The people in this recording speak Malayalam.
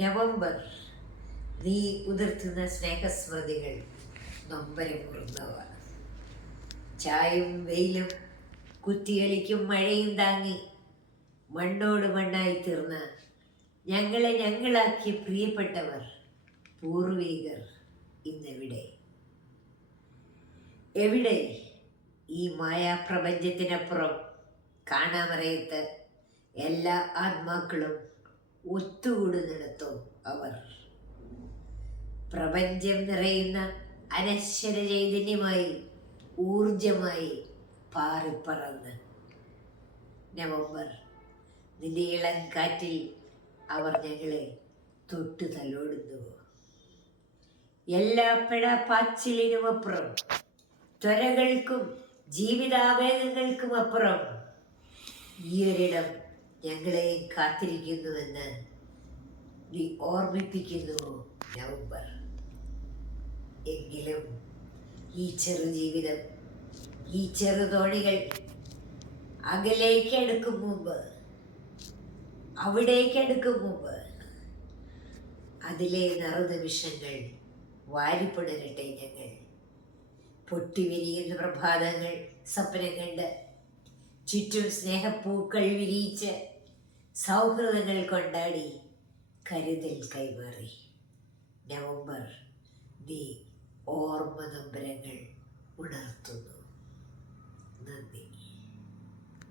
നവംബർ, നീ ഉതിർത്തുന്ന സ്നേഹസ്മൃതികൾ നൊമ്പരമുറുന്നവ. ചായും വെയിലും കുത്തിയലിക്കും മഴയും താങ്ങി മണ്ണോട് മണ്ണായി തീർന്ന ഞങ്ങളെ ഞങ്ങളാക്കിയ പ്രിയപ്പെട്ടവർ, പൂർവികർ ഇന്നെവിടെ? എവിടെ ഈ മായാപ്രപഞ്ചത്തിനപ്പുറം കാണാമറയത്ത് എല്ലാ ആത്മാക്കളും ഒത്തുകൂടുന്നിടത്തോ അവർ? പ്രപഞ്ചം നിറയുന്ന അനശ്വര ചൈതന്യമായി, ഊർജമായി പാറിപ്പറന്ന് നവംബർ, നിന്റെ ഇളം കാറ്റിൽ അവർ ഞങ്ങളെ തൊട്ടു തലോടുന്നുവോ? എല്ലാ പിഴപ്പാച്ചിലിനുമപ്പുറം, ത്വരകൾക്കും ജീവിതാവേഗങ്ങൾക്കും അപ്പുറം ഈയൊരിടം ഞങ്ങളെയും കാത്തിരിക്കുന്നുവെന്ന് നീ ഓർമ്മിപ്പിക്കുന്നുവോ നവംബർ? എങ്കിലും ഈ ചെറുജീവിതം, ഈ ചെറുതോണികൾ അകലേക്കടുക്കും മുമ്പ്, അവിടേക്കടുക്കും മുമ്പ് അതിലെ നറുനിമിഷങ്ങൾ വാരിപ്പുണരട്ടെ ഞങ്ങൾ. പൊട്ടിവിരിയുന്ന പ്രഭാതങ്ങൾ സ്വപ്നം കണ്ട്, ചുറ്റും സ്നേഹപ്പൂക്കൾ വിരിയിച്ച് സൗഹൃദങ്ങൾ കൊണ്ടാടി കരുതൽ കൈമാറി നവംബർ, നീ ഓർമ്മ നൊമ്പരങ്ങൾ ഉണർത്തുന്നു. നന്ദി.